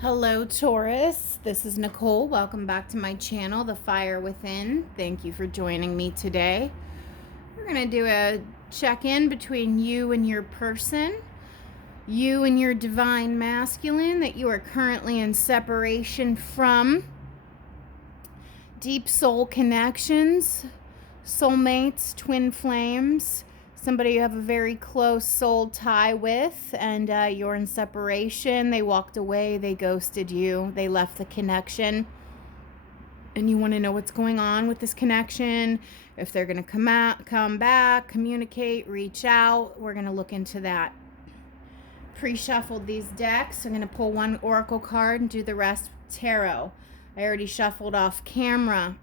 Hello, Taurus. This is Nicole. Welcome back to my channel, The Fire Within. Thank you for joining me today. We're going to do a check-in between you and your person, you and your divine masculine that you are currently in separation from, deep soul connections, soulmates, twin flames, somebody you have a very close soul tie with, and you're in separation. They walked away, they ghosted you, they left the connection, and you want to know what's going on with this connection, if they're going to come back, communicate, reach out. We're going to look into that. Pre-shuffled these decks. I'm going to pull one oracle card and do the rest tarot. I already shuffled off camera.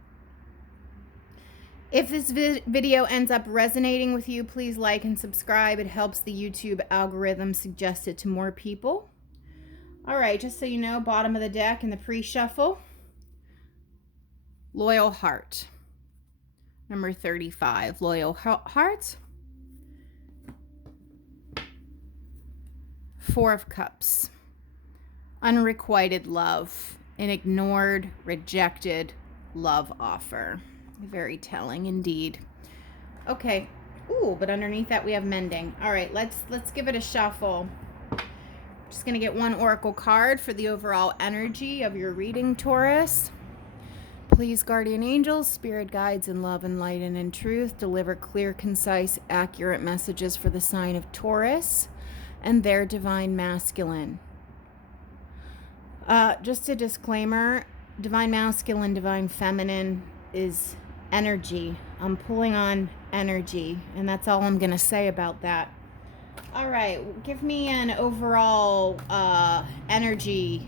If this video ends up resonating with you, please like and subscribe. It helps the YouTube algorithm suggest it to more people. All right, just so you know, bottom of the deck in the pre-shuffle, Loyal Heart. Number 35, Loyal Heart. Four of Cups. Unrequited love. An ignored, rejected love offer. Very telling indeed. Okay. Ooh, but underneath that we have mending. All right, let's give it a shuffle. Just going to get one oracle card for the overall energy of your reading, Taurus. Please, guardian angels, spirit guides in love and light and in truth, deliver clear, concise, accurate messages for the sign of Taurus and their divine masculine. Just a disclaimer, divine masculine, divine feminine is energy. I'm pulling on energy, and that's all I'm going to say about that. All right, give me an overall energy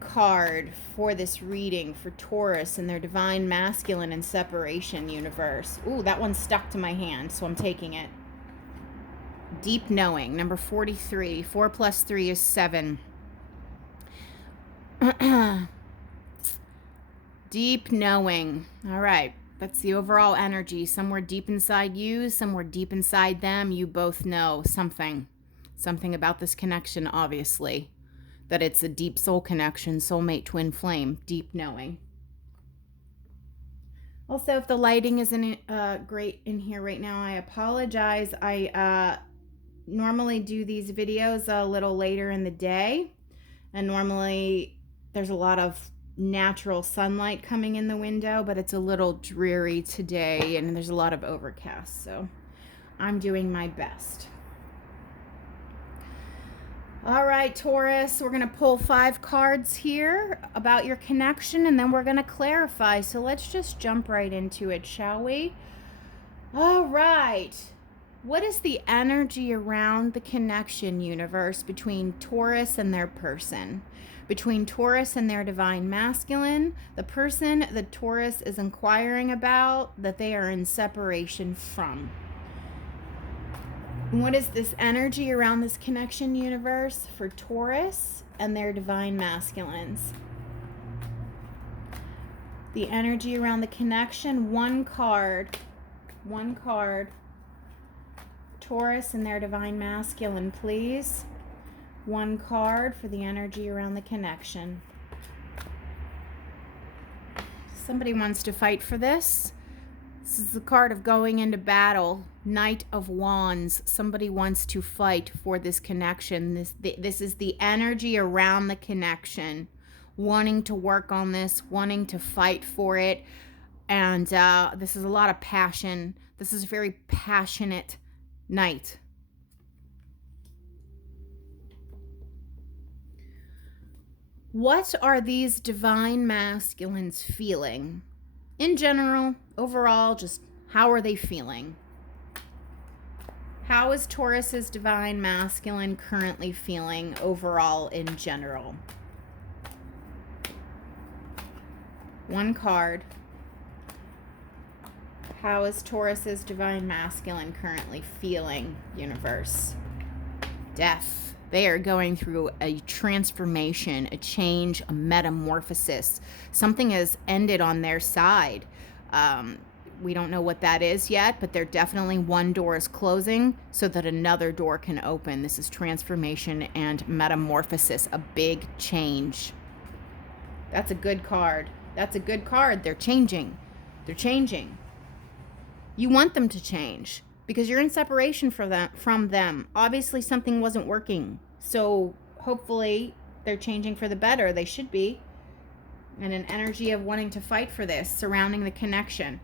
card for this reading for Taurus and their divine masculine and separation universe. Ooh, that one stuck to my hand, so I'm taking it. Deep knowing, number 43. 4 plus 3 is 7. Deep knowing. All right. That's the overall energy. Somewhere deep inside you, somewhere deep inside them, you both know something. Something about this connection, obviously. That it's a deep soul connection, soulmate, twin flame, deep knowing. Also, if the lighting isn't great in here right now, I apologize. I normally do these videos a little later in the day. And normally there's a lot of natural sunlight coming in the window, but it's a little dreary today and there's a lot of overcast, so I'm doing my best. All right, Taurus, we're going to pull 5 cards here about your connection, and then we're going to clarify. So let's just jump right into it, shall we? All right. What is the energy around the connection universe between Taurus and their person? Between Taurus and their divine masculine, the person that Taurus is inquiring about, that they are in separation from. And what is this energy around this connection universe for Taurus and their divine masculines? The energy around the connection, one card. Taurus and their divine masculine, please. One card for the energy around the connection. Somebody wants to fight for this. This is the card of going into battle. Knight of Wands. Somebody wants to fight for this connection. This is the energy around the connection. Wanting to work on this, wanting to fight for it. And this is a lot of passion. This is a very passionate night. What are these divine masculines feeling? In general, overall, just how are they feeling? How is Taurus's divine masculine currently feeling overall in general? One card. How is Taurus's divine masculine currently feeling, universe? Death. They are going through a transformation, a change, a metamorphosis. Something has ended on their side. We don't know what that is yet, but they're definitely one door is closing so that another door can open. This is transformation and metamorphosis, a big change. That's a good card. That's a good card. They're changing. They're changing. You want them to change because you're in separation from them. Obviously, something wasn't working. So hopefully they're changing for the better. They should be. And an energy of wanting to fight for this surrounding the connection.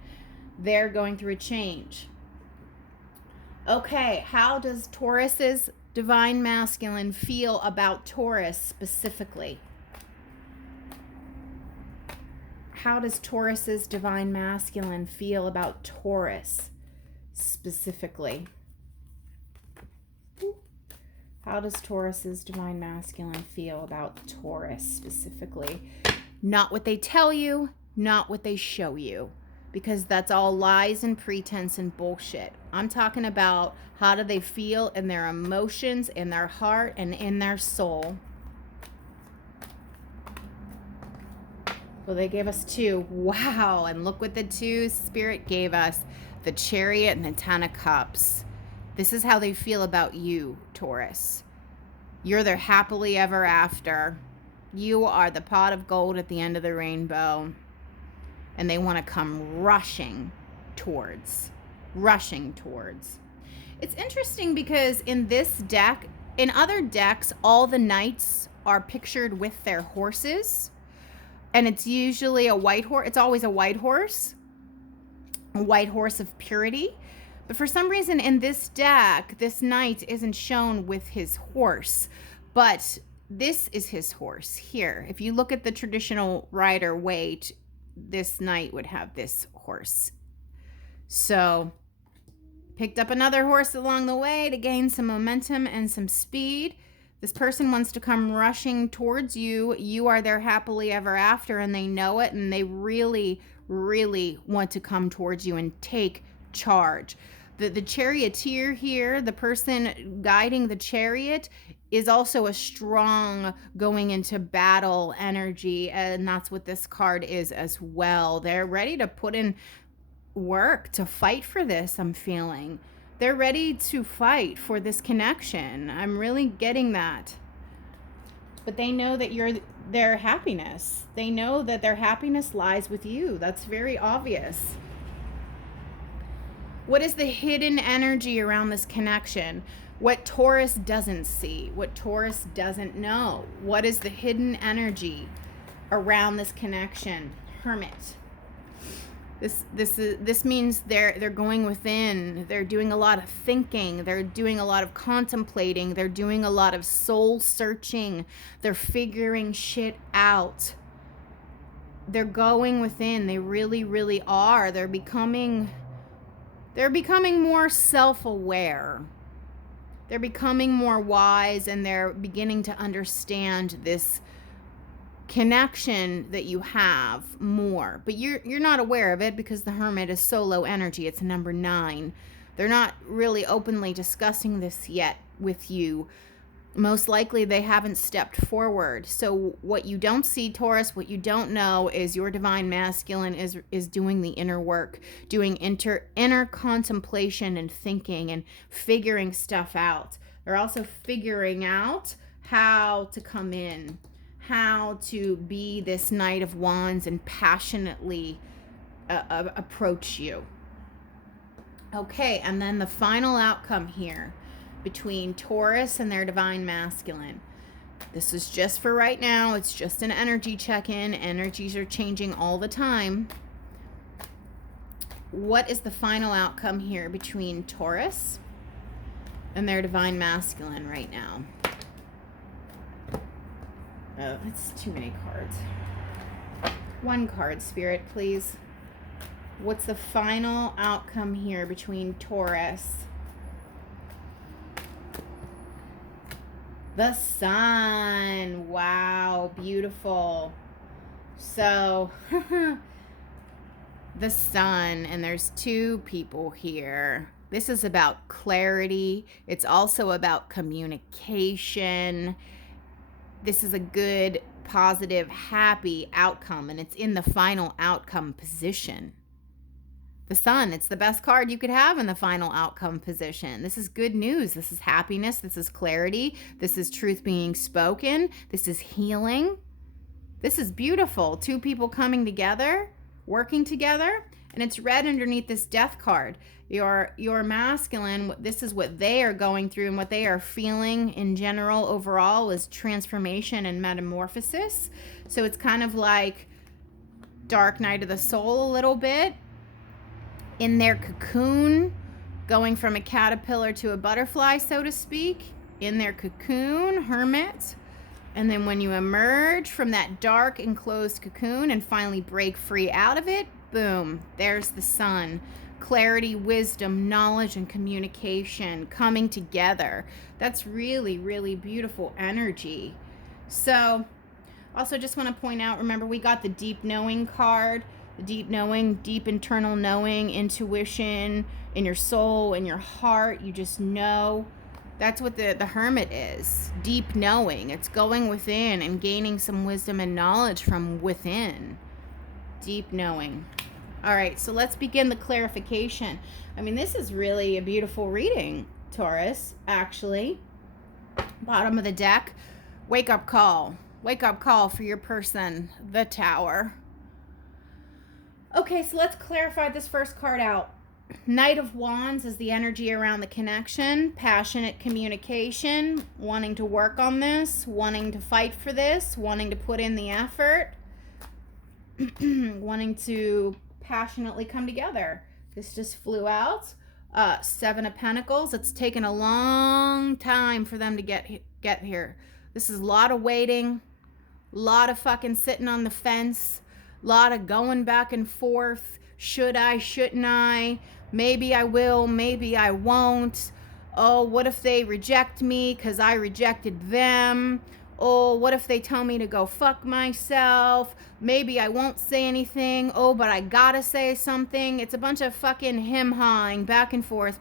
They're going through a change. Okay, how does Taurus's divine masculine feel about Taurus specifically? How does Taurus's divine masculine feel about Taurus specifically? How does Taurus's divine masculine feel about Taurus specifically? Not what they tell you, not what they show you, because that's all lies and pretense and bullshit. I'm talking about how do they feel in their emotions, in their heart, and in their soul. Well, they gave us 2. Wow. And look what the 2 Spirit gave us. The Chariot and the 10 of Cups. This is how they feel about you, Taurus. You're their happily ever after. You are the pot of gold at the end of the rainbow. And they want to come rushing towards. It's interesting because in this deck, in other decks, all the knights are pictured with their horses. And it's usually a white horse. It's always a white horse of purity. But for some reason in this deck, this knight isn't shown with his horse. But this is his horse here. If you look at the traditional rider weight, this knight would have this horse. So picked up another horse along the way to gain some momentum and some speed. This person wants to come rushing towards you. You are their happily ever after, and they know it, and they really, really want to come towards you and take charge. The charioteer here, the person guiding the chariot, is also a strong going into battle energy, and that's what this card is as well. They're ready to put in work to fight for this, I'm feeling. They're ready to fight for this connection. I'm really getting that. But they know that you're their happiness. They know that their happiness lies with you. That's very obvious. What is the hidden energy around this connection? What Taurus doesn't see, what Taurus doesn't know. What is the hidden energy around this connection? Hermit. This means they're going within. They're doing a lot of thinking. They're doing a lot of contemplating. They're doing a lot of soul searching. They're figuring shit out. They're going within. They really, really are. They're becoming more self-aware. They're becoming more wise, and they're beginning to understand this connection that you have more, but you're not aware of it because the Hermit is solo energy. It's number 9. They're not really openly discussing this yet with you. Most likely they haven't stepped forward. So what you don't see, Taurus, what you don't know is your divine masculine is doing the inner work, doing inner contemplation and thinking and figuring stuff out. They're also figuring out how to come in, how to be this Knight of Wands and passionately approach you. Okay, and then the final outcome here between Taurus and their divine masculine. This is just for right now. It's just an energy check-in. Energies are changing all the time. What is the final outcome here between Taurus and their divine masculine right now? Oh, that's too many cards. One card, Spirit, please. What's the final outcome here between Taurus? The Sun. Wow, beautiful. So, the Sun, and there's 2 people here. This is about clarity. It's also about communication. This is a good, positive, happy outcome, and it's in the final outcome position. The Sun. It's the best card you could have in the final outcome position. This is good news. This is happiness. This is clarity. This is truth being spoken. This is healing. This is beautiful. Two people coming together, working together, and it's red underneath this Death card. Your masculine, this is what they are going through and what they are feeling in general overall is transformation and metamorphosis. So it's kind of like dark night of the soul a little bit. In their cocoon, going from a caterpillar to a butterfly, so to speak. In their cocoon, hermit. And then when you emerge from that dark enclosed cocoon and finally break free out of it, boom, there's the Sun. Clarity, wisdom, knowledge, and communication coming together. That's really, really beautiful energy. So, also just want to point out, remember we got the deep knowing card. The deep knowing, deep internal knowing, intuition, in your soul, in your heart. You just know. That's what the hermit is. Deep knowing. It's going within and gaining some wisdom and knowledge from within. Deep knowing. All right, so let's begin the clarification. I mean, this is really a beautiful reading, Taurus, actually. Bottom of the deck. Wake up call. Wake up call for your person, the Tower. Okay, so let's clarify this first card out. Knight of Wands is the energy around the connection, passionate communication, wanting to work on this, wanting to fight for this, wanting to put in the effort, wanting to passionately come together. This just flew out. Seven of Pentacles. It's taken a long time for them to get here. This is a lot of waiting, a lot of fucking sitting on the fence. Lot of going back and forth. Should I? Shouldn't I? Maybe I will. Maybe I won't. Oh, what if they reject me because I rejected them? Oh, what if they tell me to go fuck myself? Maybe I won't say anything. Oh, but I gotta say something. It's a bunch of fucking him-hawing, back and forth,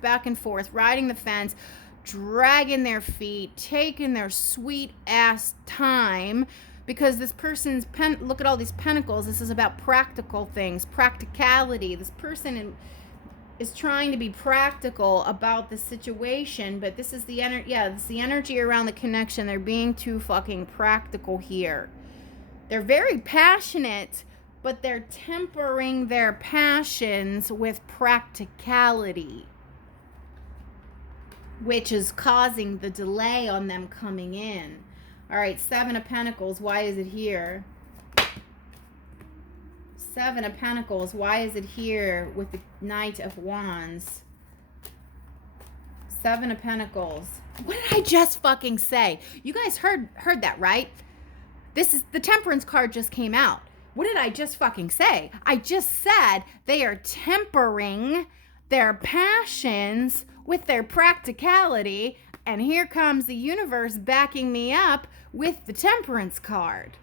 riding the fence, dragging their feet, taking their sweet ass time. Because this person's look at all these pentacles. This is about practical things, practicality. This person is trying to be practical about the situation, but this is the energy. Yeah, this is the energy around the connection. They're being too fucking practical here. They're very passionate, but they're tempering their passions with practicality, which is causing the delay on them coming in. All right, Seven of Pentacles, why is it here? Seven of Pentacles, why is it here with the Knight of Wands? Seven of Pentacles. What did I just fucking say? You guys heard that, right? This is the Temperance card just came out. What did I just fucking say? I just said they are tempering their passions with their practicality. And here comes the universe backing me up with the Temperance card.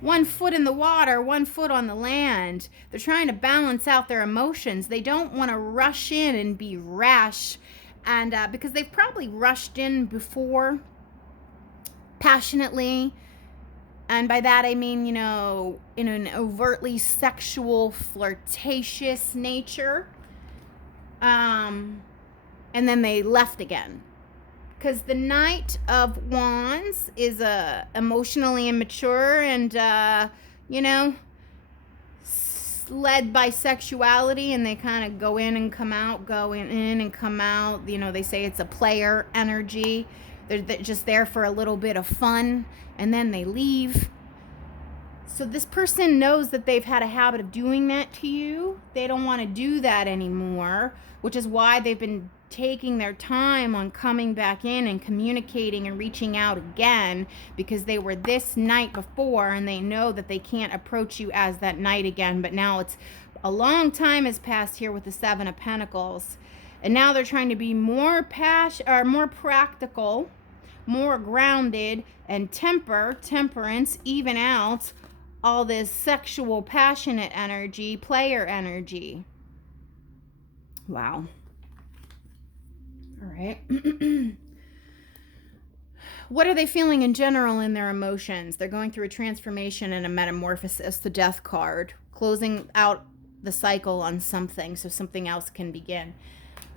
1 foot in the water, 1 foot on the land. They're trying to balance out their emotions. They don't want to rush in and be rash. And because they've probably rushed in before passionately. And by that I mean, you know, in an overtly sexual, flirtatious nature. And then they left again. Because the Knight of Wands is emotionally immature and, you know, led by sexuality, and they kind of go in and come out, go in and come out. You know, they say it's a player energy. They're just there for a little bit of fun, and then they leave. So this person knows that they've had a habit of doing that to you. They don't want to do that anymore, which is why they've been taking their time on coming back in and communicating and reaching out again, because they were this knight before and they know that they can't approach you as that knight again. But now it's a long time has passed here with the Seven of Pentacles, and now they're trying to be more practical, more grounded, and temperance, even out all this sexual, passionate energy, player energy. Wow. All right. What are they feeling in general in their emotions? They're going through a transformation and a metamorphosis, the Death card, closing out the cycle on something so something else can begin.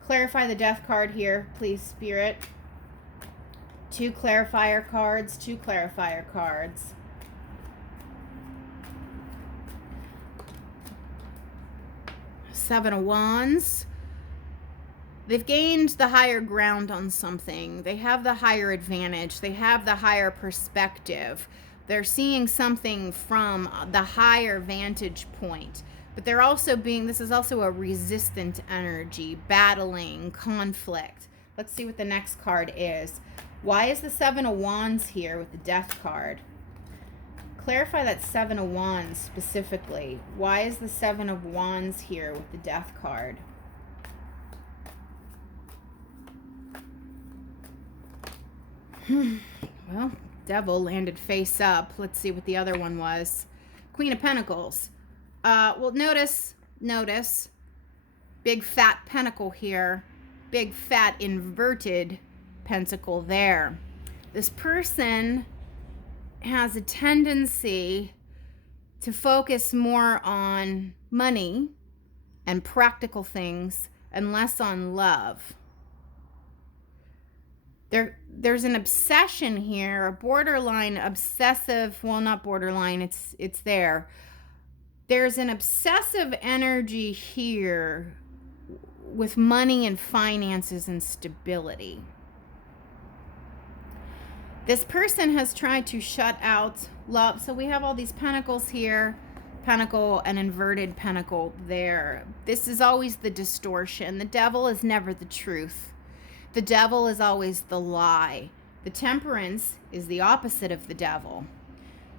Clarify the Death card here, please, Spirit. 2 clarifier cards, 2 clarifier cards. Seven of Wands. They've gained the higher ground on something. They have the higher advantage. They have the higher perspective. They're seeing something from the higher vantage point. But they're also this is also a resistant energy, battling, conflict. Let's see what the next card is. Why is the 7 of Wands here with the Death card? Clarify that 7 of Wands specifically. Why is the 7 of Wands here with the Death card? Well, Devil landed face up. Let's see what the other one was. Queen of Pentacles. Well, notice, big fat pentacle here, big fat inverted pentacle there. This person has a tendency to focus more on money and practical things and less on love. There's an obsession here, a borderline obsessive, well, not borderline, it's there. There's an obsessive energy here with money and finances and stability. This person has tried to shut out love. So we have all these pentacles here, pentacle and inverted pentacle there. This is always the distortion. The Devil is never the truth. The Devil is always the lie. The Temperance is the opposite of the Devil.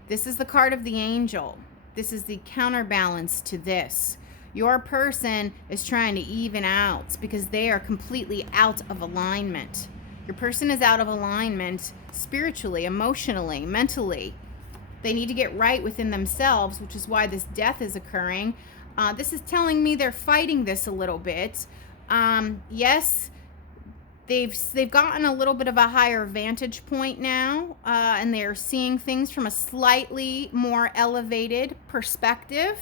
This is the card of the Angel. This is the counterbalance to this. Your person is trying to even out because they are completely out of alignment. Your person is out of alignment spiritually, emotionally, mentally. They need to get right within themselves, which is why this death is occurring. This is telling me they're fighting this a little bit. Yes, they've gotten a little bit of a higher vantage point now, and they're seeing things from a slightly more elevated perspective.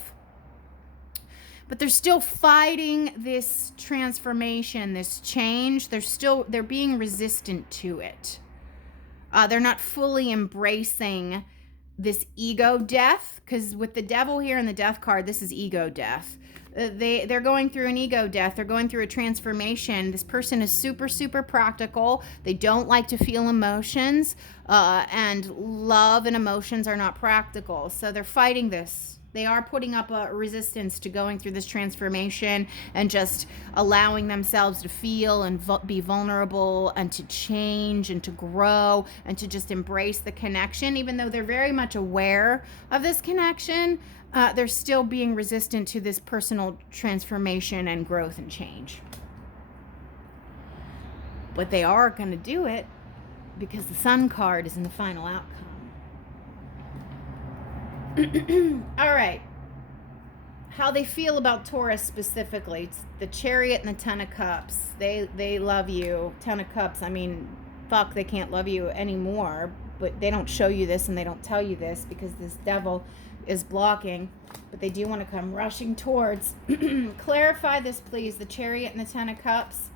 But they're still fighting this transformation, this change. They're being resistant to it. They're not fully embracing this ego death, because with the Devil here and the Death card, this is ego death. They're going through an ego death. They're going through a transformation. This person is super, super practical. They don't like to feel emotions, and love and emotions are not practical. So they're fighting this. They are putting up a resistance to going through this transformation and just allowing themselves to feel and be vulnerable and to change and to grow and to just embrace the connection. Even though they're very much aware of this connection, they're still being resistant to this personal transformation and growth and change. But they are going to do it because the Sun card is in the final outcome. All right. How they feel about Taurus specifically. It's the Chariot and the Ten of Cups. They love you. Ten of Cups, I mean, fuck, they can't love you anymore. But they don't show you this and they don't tell you this because this Devil is blocking. But they do want to come rushing towards. Clarify this, please. The Chariot and the Ten of Cups.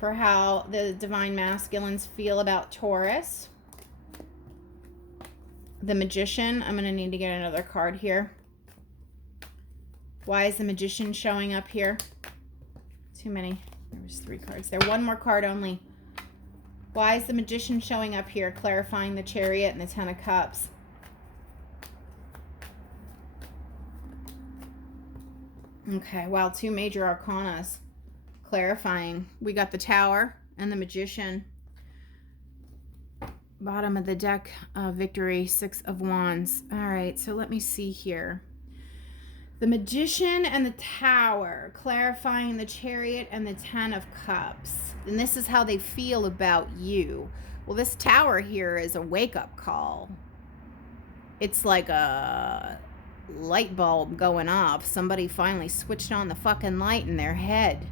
For how the Divine Masculines feel about Taurus. The Magician. I'm going to need to get another card here. Why is the Magician showing up here? Too many. There's 3 cards there. One more card only. Why is the Magician showing up here? Clarifying the Chariot and the Ten of Cups. Okay, wow, 2 major arcanas. Clarifying. We got the Tower and the Magician. Bottom of the deck, Victory, 6 of Wands. All right, so let me see here. The Magician and the Tower, clarifying the Chariot and the Ten of Cups. And this is how they feel about you. Well, this Tower here is a wake-up call. It's like a light bulb going off. Somebody finally switched on the fucking light in their head.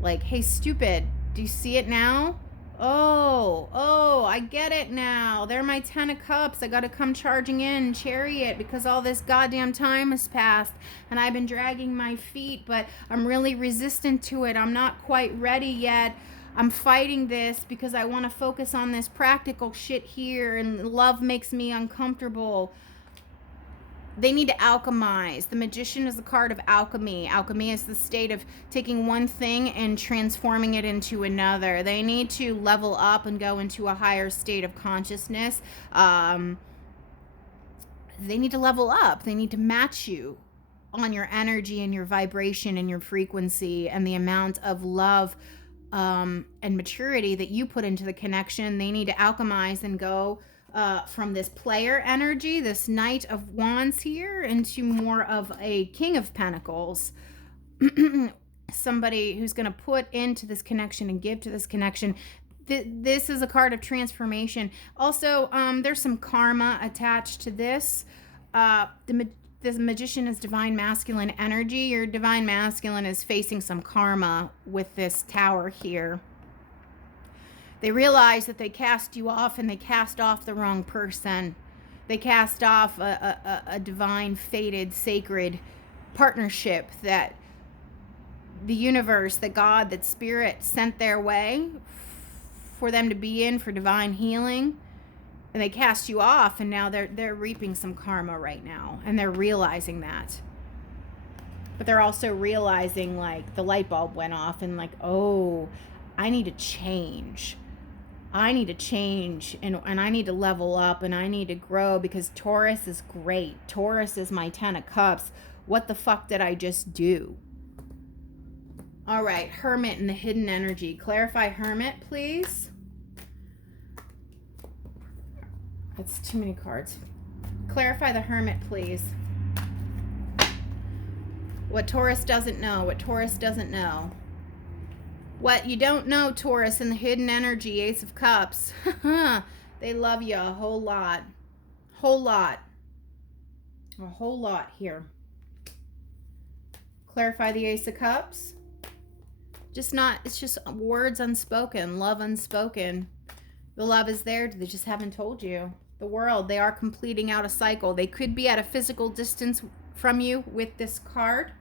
Like, hey, stupid, do you see it now? Oh, I get it now. They're my 10 of cups. I got to come charging in, Chariot, because all this goddamn time has passed and I've been dragging my feet, but I'm really resistant to it. I'm not quite ready yet. I'm fighting this because I want to focus on this practical shit here, and love makes me uncomfortable. They need to alchemize. The Magician is the card of alchemy. Alchemy is the state of taking one thing and transforming it into another. They need to level up and go into a higher state of consciousness. They need to level up. They need to match you on your energy and your vibration and your frequency and the amount of love and maturity that you put into the connection. They need to alchemize and go from this player energy, this Knight of Wands here, into more of a King of Pentacles. Somebody who's going to put into this connection and give to this connection. This is a card of transformation. Also, there's some karma attached to this. This Magician is divine masculine energy. Your divine masculine is facing some karma with this Tower here. They realize that they cast you off, and they cast off the wrong person. They cast off a divine, fated, sacred partnership that the universe, that God, that Spirit sent their way for them to be in for divine healing. And they cast you off, and now they're reaping some karma right now, and they're realizing that. But they're also realizing, like, the light bulb went off, and like, oh, I need to change. I need to change, and I need to level up, and I need to grow, because Taurus is great. Taurus is my 10 of cups. What the fuck did I just do? All right, Hermit and the hidden energy. Clarify Hermit, please. That's too many cards. Clarify the Hermit, please. What Taurus doesn't know. What Taurus doesn't know. What you don't know, Taurus, and the hidden energy, Ace of Cups. They love you a whole lot. Whole lot. A whole lot here. Clarify the Ace of Cups. It's just words unspoken, love unspoken. The love is there, they just haven't told you. The world, they are completing out a cycle. They could be at a physical distance from you with this card.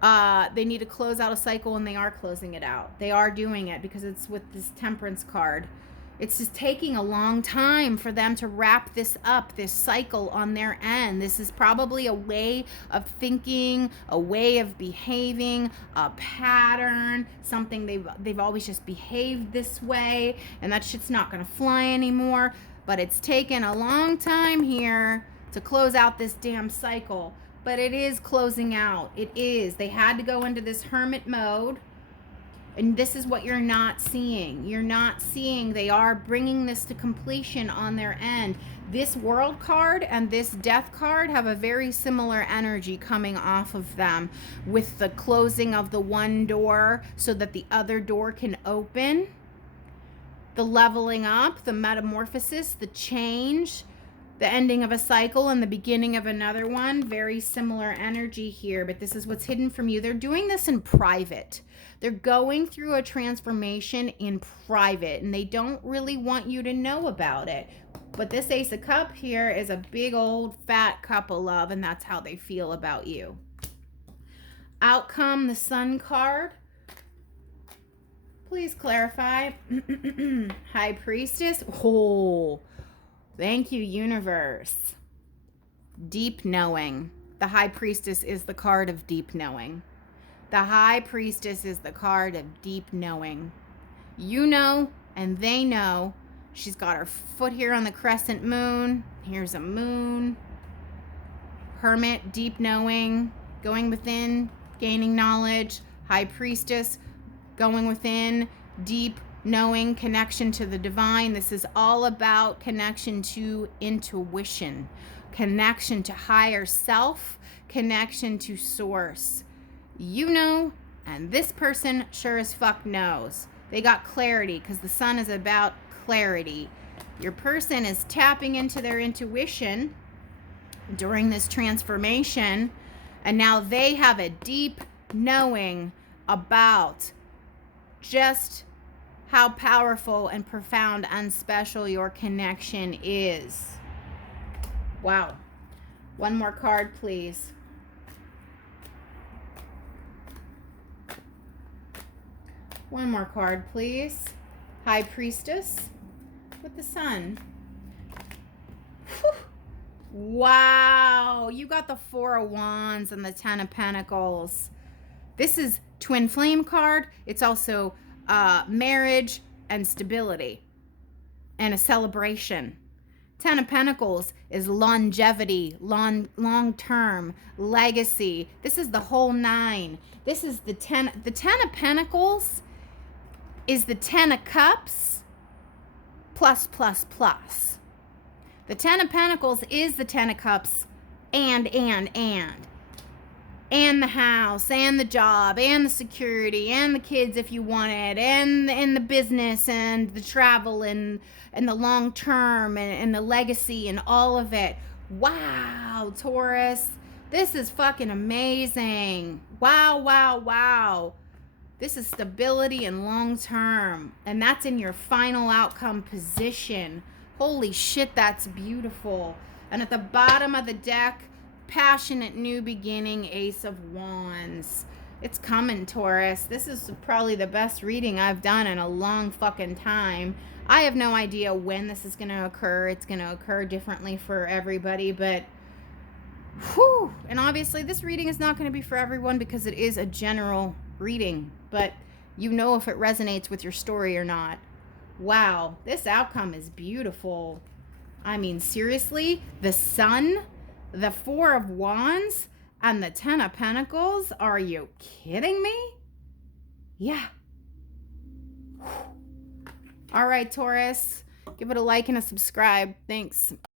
They need to close out a cycle, and they are closing it out. They are doing it because it's with this Temperance card. It's just taking a long time for them to wrap this up, this cycle on their end. This is probably a way of thinking, a way of behaving, a pattern, something they've always just behaved this way, and that shit's not going to fly anymore. But it's taken a long time here to close out this damn cycle. But it is closing out. It is. They had to go into this hermit mode. And this is what you're not seeing. You're not seeing they are bringing this to completion on their end. This World card and this Death card have a very similar energy coming off of them, with the closing of the one door so that the other door can open. The leveling up, the metamorphosis, the change, the ending of a cycle and the beginning of another one. Very similar energy here, but this is what's hidden from you. They're doing this in private. They're going through a transformation in private, and they don't really want you to know about it. But this Ace of Cups here is a big old fat cup of love, and that's how they feel about you. Outcome, the Sun card. Please clarify. High Priestess. Oh, thank you, universe. Deep knowing. The High Priestess is the card of deep knowing. The High Priestess is the card of deep knowing. You know, and they know. She's got her foot here on the crescent moon. Here's a moon. Hermit, deep knowing. Going within, gaining knowledge. High Priestess, going within, deep knowing, connection to the divine. This is all about connection to intuition, connection to higher self, connection to source. You know, and this person sure as fuck knows. They got clarity, because the Sun is about clarity. Your person is tapping into their intuition during this transformation, and now they have a deep knowing about just how powerful and profound and special your connection is. Wow. One more card, please. One more card, please. High Priestess with the Sun. Whew. Wow. You got the Four of Wands and the Ten of Pentacles. This is Twin Flame card. It's also marriage and stability and a celebration. Ten of Pentacles is longevity, long-term, legacy. This is the whole nine. This is the Ten of Pentacles is the Ten of Cups plus, plus, plus. The Ten of Pentacles is the Ten of Cups and the house and the job and the security and the kids if you want it and the business and the travel and the long term and the legacy and all of it. Wow, Taurus, this is fucking amazing. Wow, wow, wow. This is stability and long term, and that's in your final outcome position. Holy shit, that's beautiful. And at the bottom of the deck, passionate new beginning, Ace of Wands. It's coming, Taurus. This is probably the best reading I've done in a long fucking time. I have no idea when this is going to occur. It's going to occur differently for everybody, but whew. And obviously this reading is not going to be for everyone because it is a general reading, but you know if it resonates with your story or not. Wow, this outcome is beautiful. I mean, seriously, the Sun, the Four of Wands, and the Ten of Pentacles? Are you kidding me? Yeah. All right, Taurus, give it a like and a subscribe. Thanks.